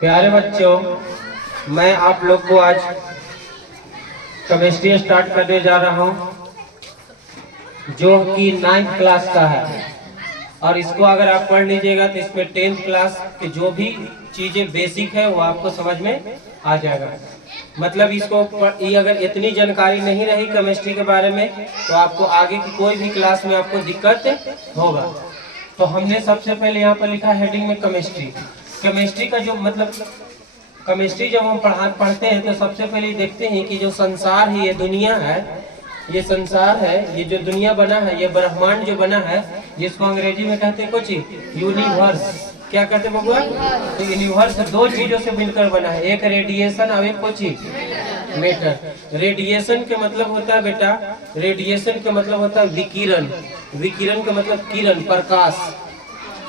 प्यारे बच्चों, मैं आप लोग को आज केमिस्ट्री स्टार्ट करने जा रहा हूँ, जो कि 9th क्लास का है। और इसको अगर आप पढ़ लीजिएगा तो इसमें 10th क्लास के जो भी चीजें बेसिक है वो आपको समझ में आ जाएगा। मतलब इसको ये अगर इतनी जानकारी नहीं रही केमिस्ट्री के बारे में तो आपको आगे की कोई भी क्लास में आपको दिक्कत होगा। तो हमने सबसे पहले यहाँ पर लिखा हेडिंग में केमिस्ट्री। केमिस्ट्री का जो मतलब केमिस्ट्री जब हम पढ़ते हैं तो सबसे पहले देखते हैं कि जो संसार है, ये दुनिया है, ये संसार है, ये जो दुनिया बना है, ये ब्रह्मांड जो बना है, जिसको अंग्रेजी में कहते हैं कुछ यूनिवर्स। क्या कहते हैं बबुआ? तो यूनिवर्स दो चीजों से मिलकर बना है, एक रेडिएशन और एक कुछ मैटर। रेडिएशन के मतलब होता है बेटा, रेडिएशन का मतलब होता है विकिरण। विकिरण का मतलब किरण, प्रकाश।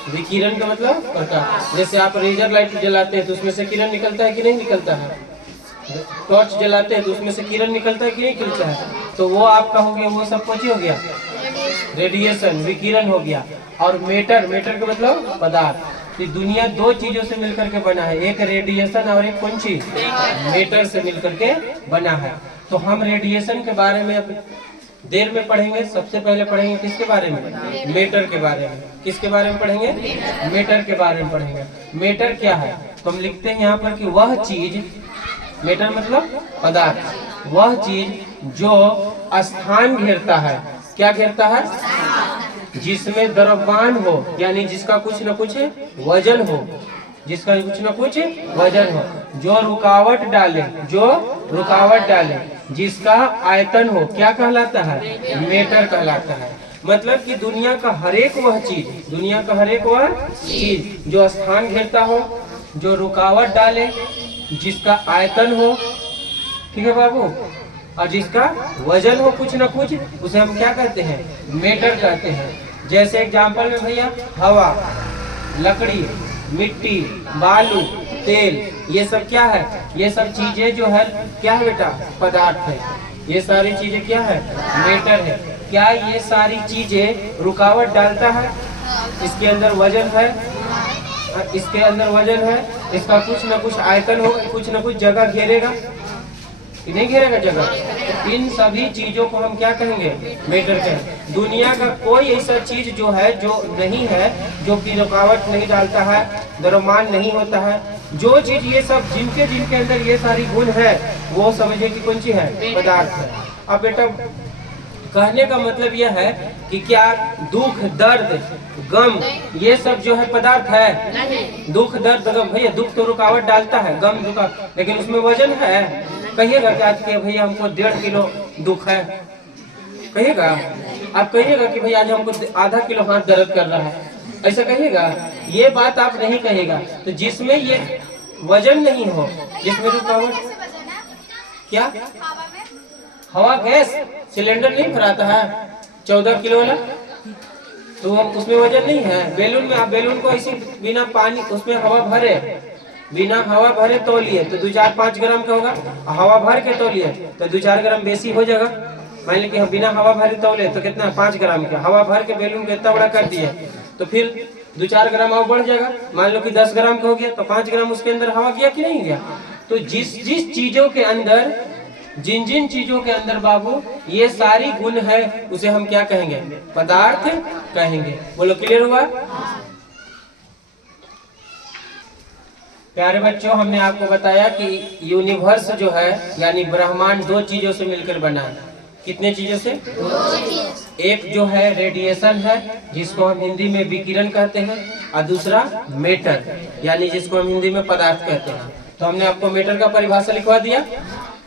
विकिरण का मतलब प्रकाश। जैसे आप लेजर लाइट जलाते हैं तो उसमें से किरण निकलता है कि नहीं निकलता है? टॉर्च जलाते हैं तो उसमें से किरण निकलता है कि नहीं निकलता है? तो वो आप कहोगे वो सब कुछ हो गया रेडिएशन, विकिरण हो गया। और मैटर, मैटर का मतलब पदार्थ। तो दुनिया दो चीजों से मिलकर के बना है, एक रेडिएशन और एक कौन सी मैटर से मिलकर के बना है। तो हम रेडिएशन के बारे में अब देर में पढ़ेंगे। सबसे पहले पढ़ेंगे किसके बारे में? मैटर के बारे में। किसके बारे में पढ़ेंगे? मैटर के बारे में पढ़ेंगे। मैटर क्या है? तो हम लिखते हैं यहाँ पर कि वह चीज, मैटर मतलब पदार्थ, वह चीज जो स्थान घेरता है। क्या घेरता है? जिसमें द्रव्यमान हो, यानी जिसका कुछ न कुछ वजन हो, जिसका कुछ न कुछ वजन हो, जो रुकावट डाले, जो रुकावट डाले, जिसका आयतन हो, क्या कहलाता है? मैटर कहलाता है। मतलब कि दुनिया का हरेक वह चीज, दुनिया का हरेक वह चीज जो स्थान घेरता हो, जो रुकावट डाले, जिसका आयतन हो, ठीक है बाबू, और जिसका वजन हो कुछ न कुछ, उसे हम क्या कहते हैं? मैटर कहते हैं। जैसे एग्जाम्पल में भैया हवा, लकड़ी, मिट्टी, बालू, तेल, ये सब क्या है? ये सब चीजें जो है क्या है बेटा? पदार्थ है। ये सारी चीजें क्या है? मैटर है। क्या ये सारी चीजें रुकावट डालता है? इसके अंदर वजन है, इसके अंदर वजन है, इसका कुछ न कुछ आयतन होगा, कुछ न कुछ जगह घेरेगा कि नहीं घेरेगा जगह? तो इन सभी चीजों को हम क्या कहेंगे? मैटर कहेंगे। दुनिया का कोई ऐसा चीज जो है, जो नहीं है, जो कि रुकावट नहीं डालता है, द्रव्यमान नहीं होता है, जो चीज ये सब जिनके जिनके अंदर ये सारी गुण है, वो समझिए कि कौन सी है? पदार्थ है। अब बेटा कहने का मतलब यह है कि क्या दुख, दर्द, गम, ये सब जो है पदार्थ है? दुख, दर्द, गम, भैया दुख तो रुकावट डालता है, गम रुकावट, लेकिन उसमें वजन है। कहिएगा कि आज के भैया हमको 1.5 किलो दुख है, कहिएगा? आप कहिएगा कि भैया आज हमको आधा किलो हाथ दर्द कर रहा है, ऐसा कहिएगा? ये बात आप नहीं कहिएगा। तो जिसमें ये वजन नहीं हो, जिसमें रुकावट, क्या हवा, गैस सिलेंडर नहीं भराता है 14 किलो वाला, तो उसमें वजन नहीं है। बैलून में आप बैलून को ऐसे बिना पानी, उसमें हवा भरे, बिना हवा भरे तौलिए तो 2-4-5 ग्राम का होगा, हवा भर के तौलिए तो 2-4 ग्राम बेसी हो जाएगा। मान लीजिए कि हम बिना हवा भरे तौले तो कितना? 5 ग्राम का। हवा भर के बैलून को इतना बड़ा कर दिए तो फिर 2-4 ग्राम और बढ़ जाएगा। मान लो कि 10 ग्राम का हो गया तो 5 ग्राम उसके अंदर हवा गया कि नहीं गया? तो जिस जिस चीजों के अंदर, जिन जिन चीजों के अंदर बाबू ये सारी गुण है, उसे हम क्या कहेंगे? पदार्थ कहेंगे। बोलो क्लियर हुआ? प्यारे बच्चों, हमने आपको बताया कि यूनिवर्स जो है यानी ब्रह्मांड दो चीजों से मिलकर बना है। कितने चीजों से? एक जो है रेडिएशन है, जिसको हम हिंदी में विकिरण कहते हैं, और दूसरा मैटर, यानी जिसको हम हिंदी में पदार्थ कहते हैं। तो हमने आपको मैटर का परिभाषा लिखवा दिया।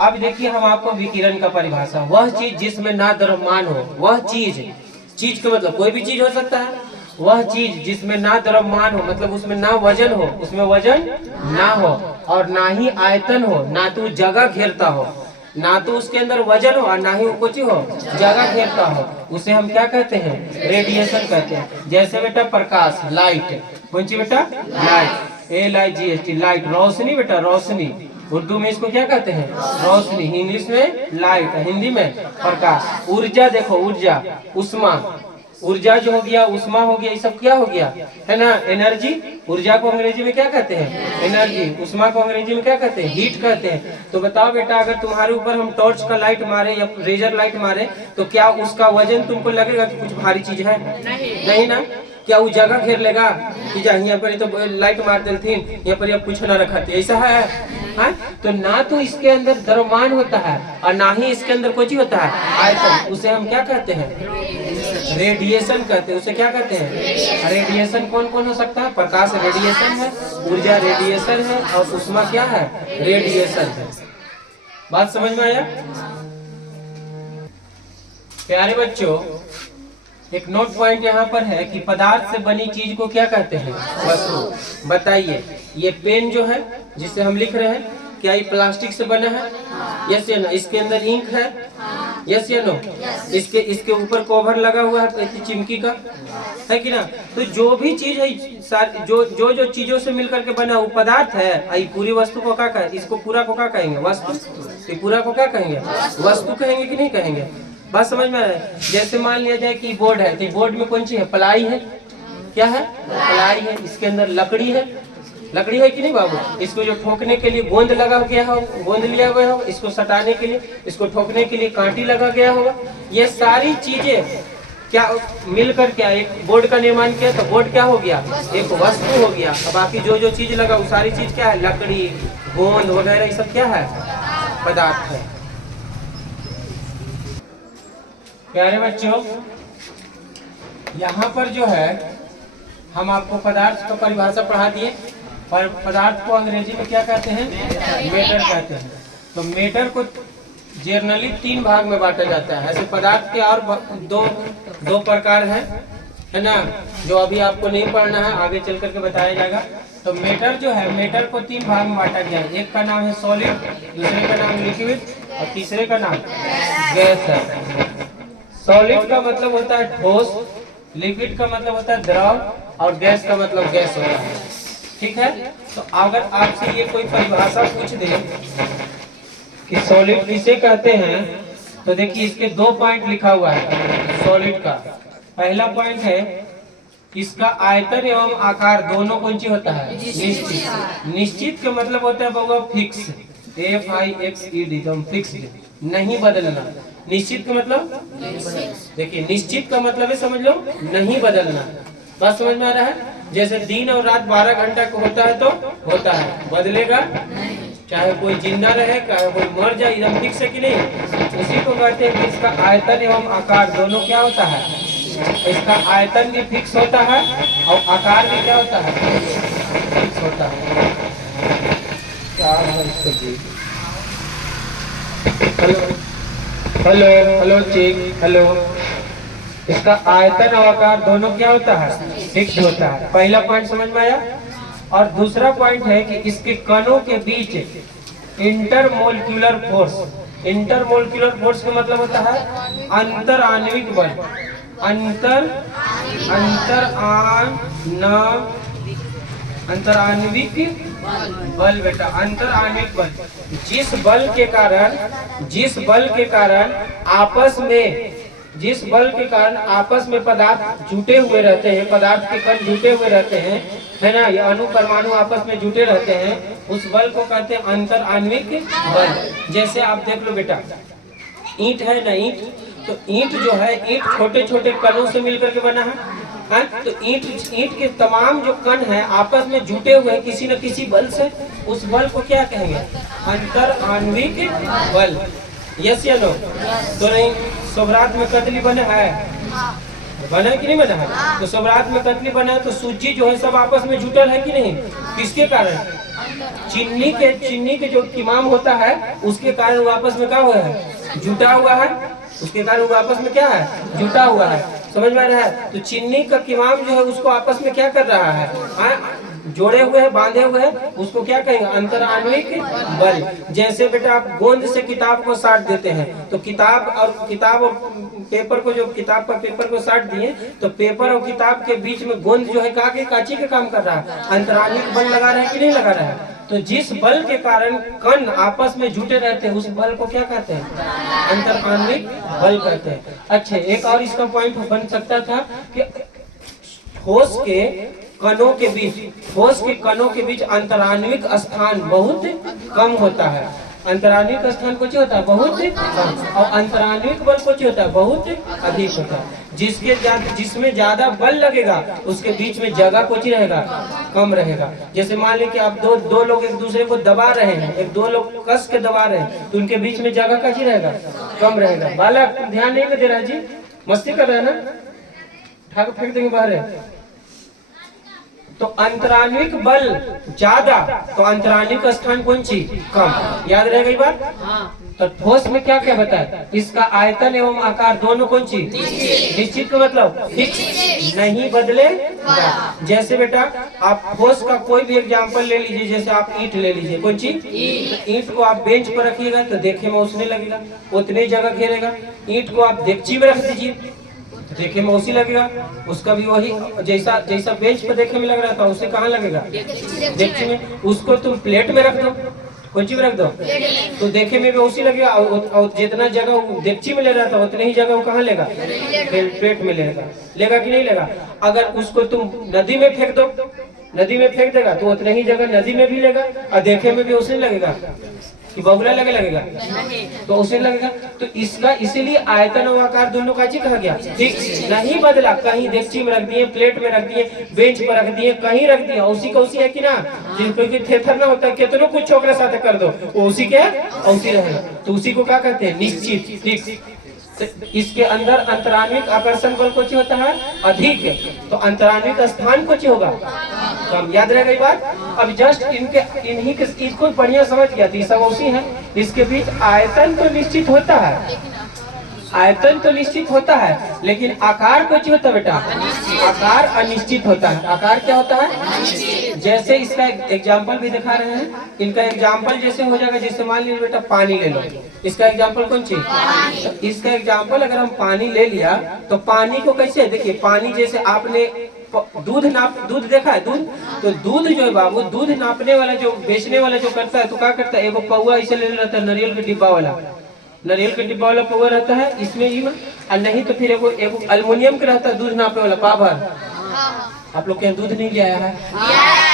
अब देखिए हम आपको विकिरण का परिभाषा, वह चीज जिसमें ना द्रव्यमान हो, वह चीज, चीज का मतलब कोई भी चीज हो सकता है, वह चीज जिसमें ना द्रव्यमान हो, मतलब उसमें ना वजन हो, उसमें वजन ना हो, और ना ही आयतन हो, ना तो जगह घेरता हो, ना तो उसके अंदर वजन हो और ना ही वो कुछ हो जगह घेरता हो, उसे हम क्या कहते हैं? रेडिएशन कहते हैं। जैसे बेटा प्रकाश, लाइट, कौन सी बेटा? लाइट, LIGHT, लाइट, रोशनी बेटा, रोशनी। उर्दू में इसको क्या कहते हैं? रोशनी। इंग्लिश में लाइट, हिंदी में प्रकाश। ऊर्जा देखो, ऊर्जा, उष्मा, ऊर्जा जो हो गया, उष्मा हो गया, ये सब क्या हो गया, है ना, एनर्जी। ऊर्जा को अंग्रेजी में क्या कहते हैं, एनर्जी। उष्मा को अंग्रेजी में क्या कहते हैं, हीट कहते हैं। तो बताओ बेटा, अगर तुम्हारे ऊपर हम टॉर्च का लाइट मारे या रेजर लाइट मारे तो क्या उसका वजन तुमको लगेगा कि कुछ भारी चीज है? नहीं ना। क्या वो जगह घेर लेगा कि यहाँ पर तो लाइट मार देती, यहाँ पर कुछ ना रखा, ऐसा है? हाँ? तो ना तो इसके अंदर द्रव्यमान होता है और ना ही इसके अंदर कोई चीज होता है आयतन। उसे हम क्या कहते हैं, रेडिएशन कहते हैं। उसे क्या कहते हैं, रेडिएशन। कौन कौन हो सकता है, प्रकाश रेडिएशन है, ऊर्जा रेडिएशन है और उष्मा क्या है, रेडिएशन है। बात समझ में आया? प्यारे बच्चों, एक नोट पॉइंट यहाँ पर है कि पदार्थ से बनी चीज को क्या कहते हैं, वस्तु। बताइए, ये पेन जो है जिसे हम लिख रहे हैं, क्या ये प्लास्टिक से बना है? यस या नो? इसके अंदर इंक है? यस या नो? इसके ऊपर कवर लगा हुआ है चिमकी का, है कि ना? तो जो भी चीज है, जो चीजों से मिलकर के बना वो पदार्थ है। ये पूरी वस्तु को क्या कहें, इसको पूरा को क्या कहेंगे, वस्तु। ये पूरा को क्या कहेंगे, वस्तु कहेंगे कि नहीं कहेंगे? बात समझ में आ रहा है? जैसे मान लिया जाए कि बोर्ड है, तो बोर्ड में कौन सी है, प्लाई है। क्या है, प्लाई है। इसके अंदर लकड़ी है, लकड़ी है कि नहीं बाबू? इसको जो ठोकने के लिए गोंद लगा गया हो, गोंद लिया गया हो, इसको सटाने के लिए, इसको ठोकने के लिए कांटी लगा गया होगा। ये सारी चीजें क्या मिलकर क्या एक बोर्ड का निर्माण किया, तो बोर्ड क्या हो गया, एक वस्तु हो गया। अब बाकी जो चीज लगा वो सारी चीज क्या है, लकड़ी, गोंद वगैरह, ये सब क्या है, पदार्थ है। प्यारे बच्चों, यहाँ पर जो है हम आपको पदार्थ का परिभाषा पढ़ा दिए। पर पदार्थ को अंग्रेजी में क्या कहते हैं, मेटर कहते हैं। तो मेटर को जनरली 3 भाग में बांटा जाता है। ऐसे पदार्थ के और दो प्रकार हैं, है ना, जो अभी आपको नहीं पढ़ना है, आगे चल करके बताया जाएगा। तो मेटर जो है, मेटर को 3 भाग में बांटा गया है। एक का नाम है सॉलिड, दूसरे का नाम लिक्विड और तीसरे का नाम गैस है। सॉलिड का मतलब होता है ठोस, लिक्विड का मतलब होता है द्रव और गैस का मतलब गैस होता है। ठीक है? तो अगर आपसे ये कोई परिभाषा पूछ दे कि सॉलिड किसे कहते हैं, तो देखिए इसके 2 पॉइंट लिखा हुआ है सॉलिड का। पहला पॉइंट है, इसका आयतन एवं आकार दोनों कौन सी होता है, निश्चित। निश्चित का मतलब होता है बाबा फिक्स, FIXED, फिक्स्ड, नहीं बदलना। निश्चित का मतलब, देखिए निश्चित का मतलब है, समझ लो, नहीं बदलना। बात समझ में आ रहा है? जैसे दिन और रात 12 घंटा का होता है तो होता है, बदलेगा चाहे कोई जिंदा रहे, चाहे कोई मर जाए, एकदम फिक्स है कि नहीं। उसी को कहते हैं कि इसका आयतन एवं आकार दोनों क्या होता है, इसका आयतन भी फिक्स होता है और आकार भी क्या होता है, फिक्स होता है। Hello hello check, hello. इसका आयतन और आकार दोनों क्या होता है, फिक्स होता है। पहला पॉइंट समझ में आया। और दूसरा पॉइंट है कि इसके कणों के बीच इंटरमोलिक्यूलर फोर्स। इंटरमोलिक्यूलर फोर्स का मतलब होता है अंतर आणविक बल। अंतर आणविक बल बेटा, अंतर आणविक बल। जिस बल के कारण आपस में पदार्थ जुटे हुए रहते हैं, पदार्थ के कण जुटे हुए रहते हैं, है ना, ये अणु परमाणु आपस में जुटे रहते हैं, उस बल को कहते हैं अंतर आणविक बल। जैसे आप देख लो बेटा, ईंट है ना, ईंट, तो ईंट जो है, ईंट छोटे छोटे कणों से मिलकर के बना है। तो ईंट के तमाम जो कण हैं आपस में जुटे हुए हैं किसी न किसी बल से, उस बल को क्या कहेंगे, अंतर आणविक बल। यस या नो? तो नहीं, सोबरात में कतली बना है, बना है कि नहीं बना है? तो सोबरात में कतली बना है, तो सूजी जो है सब आपस में जुटल है कि नहीं, किसके कारण, चीनी के जो किमाम होता है उसके कारण वो आपस में क्या हुआ है, जुटा हुआ है, उसके कारण वो आपस में क्या है, जुटा हुआ है। समझ में आ रहा है? तो चीनी का किमाम जो है उसको आपस में क्या कर रहा है, जोड़े हुए हैं, बांधे हुए हैं, उसको क्या कहेंगे, अंतर आणविक बल। जैसे बेटा आप गोंद से किताब को साट देते हैं, तो किताब और पेपर को, जो किताब पर पेपर को साट दिए, तो पेपर और किताब के बीच में गोंद जो है काची का काम कर रहा है, अंतर आणविक बल लगा रहा है कि नहीं लगा रहा है? तो जिस बल के कारण कण आपस में जुटे रहते हैं उस बल को क्या कहते हैं? अंतराण्विक बल कहते हैं। अच्छा, एक और इसका पॉइंट बन सकता था कि ठोस के कणों के बीच अंतराण्विक स्थान बहुत कम होता है। अंतराण्विक स्थान कुछ होता है बहुत कम, और अंतराण्विक बल कुछ होता है बहुत अधिक होता है। जिसमें ज्यादा बल लगेगा उसके बीच में जगह कुछ रहेगा, कम रहेगा। जैसे मान लीजिए कि आप दो लोग एक दूसरे को दबा रहे हैं, दो लोग कस के दबा रहे हैं, तो उनके बीच में जगह कैसी रहेगा? कम रहेगा। बालक ध्यान नहीं दे रहा जी, मस्ती कर रहा है ना, उठा के फेंक देंगे बाहर। तो अंतराण्विक बल ज्यादा तो अंतराण्विक स्थान कौन सी कम, याद रहेगा ये बात। तो ठोस में क्या क्या बताए? इसका आयतन एवं आकार दोनों कौन सी निश्चित का मतलब फिक्स, नहीं बदलेगा। जैसे बेटा आप ठोस का कोई भी एग्जांपल ले लीजिए, जैसे आप ईंट ले लीजिए, कौन सी ईंट को आप बेंच पर रखिएगा तो देखे में उसने लगेगा, उतनी जगह घेरेगा। ईंट को आप देगची में रख दीजिए, देखे में उसी लगेगा, उसका भी वही जैसा बेंच पे देखे में लग रहा था उसे कहाँ लगेगा? देगची में। उसको तुम प्लेट में रख दो, कौन सी में रख दो, तो देखे में भी उसी लगेगा, और जितना जगह देगची में ले रहा था उतने ही जगह वो कहाँ लेगा? प्लेट में लेगा कि नहीं लेगा? अगर उसको तुम नदी में फेंक दो, नदी में फेंक देगा तो उतने ही जगह नदी में भी लेगा, और देखे में भी उसे लगेगा कि बगुला लगेगा, तो उसे लगेगा। तो इसका इसीलिए आयतन और आकार दोनों का चीज कहा गया ठीक, नहीं बदला। कहीं देगची में रख दिए, प्लेट में रख दिए, बेंच पर रख दिए, कहीं रख दिया, उसी का उसी है कि ना। जिनको की थेथर ना होता, कितनों कुछ छोकरा साथ कर दो, उसी के उसी रहेगा। तो उसी को क्या कहते हैं? निश्चित फिक्स। इसके अंदर अंतराण्विक आकर्षण बल कुछ होता है अधिक है, तो अंतराण्विक स्थान कुछ होगा कम, याद रहेगा ये बात। अब जस्ट इन्हीं के इसको बढ़िया समझ गया थी, सब उसी है। इसके बीच आयतन तो निश्चित होता है, आयतन तो निश्चित होता है, लेकिन आकार कुछ होता है बेटा, आकार अनिश्चित होता है। आकार क्या होता है? जैसे इसका एग्जाम्पल भी दिखा रहे हैं, इनका एग्जाम्पल जैसे हो जाएगा, जैसे मान लीजिए बेटा पानी ले लो, इसका एग्जाम्पल कौन सी? इसका एग्जाम्पल अगर हम पानी ले लिया तो पानी को कैसे देखिए, पानी जैसे आपने दूध देखा है, दूध तो दूध जो है बाबू, दूध नापने वाला जो बेचने वाला जो करता है तो क्या करता है, एगो पौवा इसे ले रहता है, नारियल के डिब्बा वाला, नारियल के डिब्बा वाला पौवा रहता है इसमें ही, और नहीं तो फिर एगो अल्युमिनियम का रहता है दूध नापने वाला पाभर। आप लोग के दूध नहीं ले आया है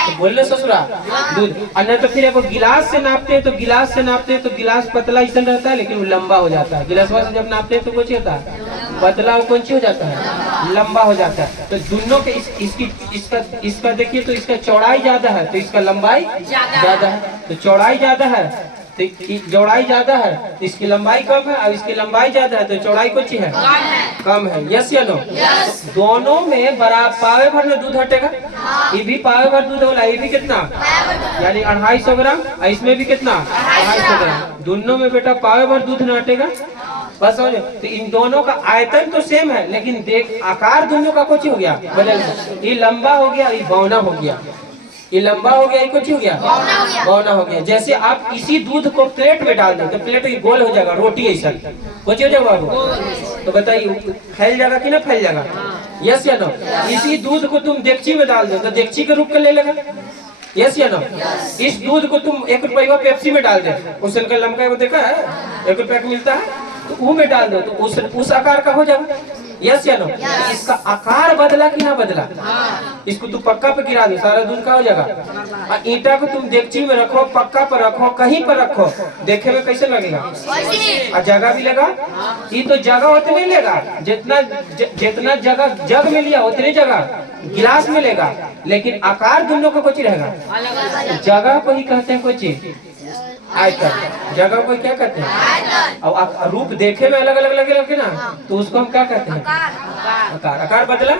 तो बोल रहे ससुरा दूध, और नहीं तो फिर एगो गिलास से नापते हैं, तो गिलास से नापते हैं तो गिलास पतला ऐसा रहता है लेकिन वो लंबा हो जाता है। गिलास से जब नापते हैं तो कुछ होता है पतला, वो कौन सी हो जाता है? लंबा हो जाता है। तो दोनों के इसका देखिए, तो इसका चौड़ाई ज्यादा है तो इसका लंबाई ज्यादा है, तो चौड़ाई ज्यादा है तो चौड़ाई ज्यादा है, इसकी लंबाई कम है, और इसकी लंबाई ज्यादा है तो चौड़ाई कुछ है कम है। यस या नो? दोनों में बराबर पावे भर में दूध हटेगा, ये भी पावे भर दूध होला, ये भी कितना यानी 250 ग्राम, इसमें भी कितना 250 ग्राम, दोनों में बेटा पावे भर दूध न हटेगा बस। तो इन दोनों का आयतन तो सेम है, लेकिन देख आकार दोनों का कुछ हो गया बदल, ये लंबा हो गया, ये बौना हो गया, ये लंबा हो गया, ये कुछ हो गया बौना हो गया। जैसे आप इसी दूध को प्लेट में डाल दो तो प्लेट गोल हो जाएगा, रोटी ऐसा कुछ हो जाएगा बाबू। तो बताइए फैल जाएगा कि ना फैल जाएगा? यस या नो? इसी दूध को तुम देगची में डाल दो तो देगची के रूप का ले लेगा। यस या नो? इस दूध को तुम 1 रुपया पेप्सी में डाल दे, उस का लंबा वो देखा है 1 रुपया का मिलता है, तो वो में डाल दो तो उस आकार का हो जाएगा। यस या नो? इसका आकार बदला कि ना बदला? इसको तुम पक्का पे गिरा दो, सारा दूध का हो जाएगा। और ईंटा को तुम देगची में रखो, पक्का पर रखो, कहीं पर रखो, देखे में कैसे लगेगा? और जगह भी लगा, ये तो जगह उतने लेगा जितना जगह जग में लिया उतनी जगह गिलास में लेगा, लेकिन आकार दोनों का कुछ रहेगा। जगह को ही कहते हैं कुछ आयतन, जगह को क्या कहते हैं? और रूप देखे में अलग अलग लगे ना, तो उसको हम क्या कहते हैं? आकार। आकार बदला।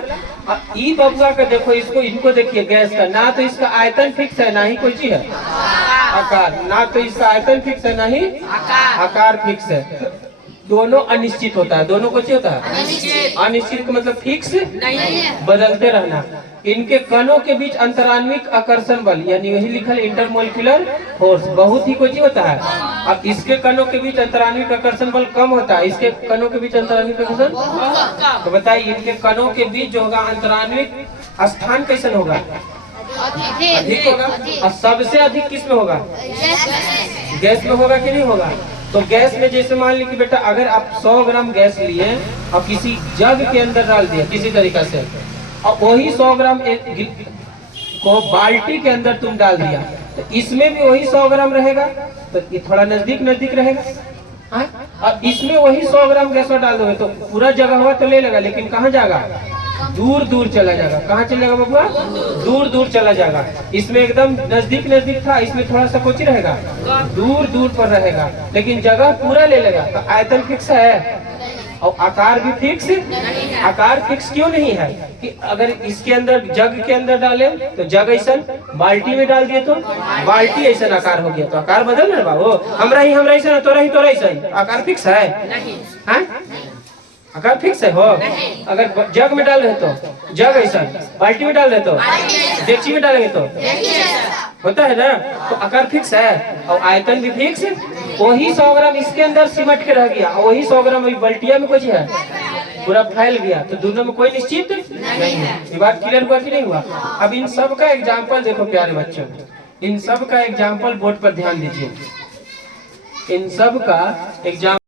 ई बबुआ का देखो, इसको इनको देखिए, गैस का ना तो इसका आयतन फिक्स है ना ही कोई चीज है आकार, ना तो इसका आयतन फिक्स है ना ही आकार फिक्स है, दोनों अनिश्चित होता है। दोनों कुछ होता है अनिश्चित का मतलब फिक्स नहीं, बदलते रहना। इनके कणों के बीच अंतराण्विक आकर्षण बल यानी वही लिखल इंटरमोलिकुलर फोर्स बहुत ही कुछ होता है। अब इसके कणों के बीच अंतराण्विक आकर्षण बल कम होता है, इसके कणों के बीच अंतराण्विक आकर्षण, तो बताइए इनके कणों के बीच जो होगा अंतराण्विक स्थान कैसन होगा? अधिक होगा। और सबसे अधिक किस में होगा? गैस में होगा कि नहीं होगा? तो गैस में जैसे मान ली कि बेटा अगर आप 100 ग्राम गैस लिए और किसी जग के अंदर डाल दिया किसी तरीका से, और वही 100 ग्राम को बाल्टी के अंदर तुम डाल दिया, तो इसमें भी वही 100 ग्राम रहेगा, तो ये थोड़ा नजदीक नजदीक रहेगा। हाँ? और इसमें वही 100 ग्राम गैस डाल दोगे तो पूरा जगह हुआ तो ले लेगा, लेकिन कहाँ जाएगा? दूर दूर चला जाएगा। कहाँ चला जाएगा बबुआ? दूर दूर चला जाएगा। इसमें एकदम नजदीक नजदीक था, इसमें थोड़ा सा कुछ रहेगा, दूर दूर पर रहेगा, लेकिन जगह पूरा ले लेगा। तो आयतन फिक्स है और आकार भी फिक्स। आकार फिक्स क्यों नहीं है? कि अगर इसके अंदर जग के अंदर डाले तो जग ऐसा, बाल्टी में डाल दिए तो बाल्टी ऐसा आकार हो गया, तो आकार बदल रहा बाबू। हमरा ऐसा, तोरा ऐसा, आकार फिक्स है? हाँ? आकार फिक्स है हो? अगर जग में डाल रहे तो जग ऐसा, बाल्टी में डाल रहे तो डेगची में डालेंगे तो होता है ना। तो आकार फिक्स है और आयतन भी फिक्स है। वही 100 ग्राम इसके अंदर सिमट के रह गया और वही 100 ग्राम अभी बल्टिया में कुछ है पूरा फैल गया, तो दोनों में कोई निश्चित नहीं है। ये बात क्लियर हुआ कि नहीं हुआ? अब इन सब का एग्जाम्पल देखो प्यारे बच्चों, इन सब का एग्जाम्पल बोर्ड पर ध्यान दीजिए। इन सब का एग्जाम्पल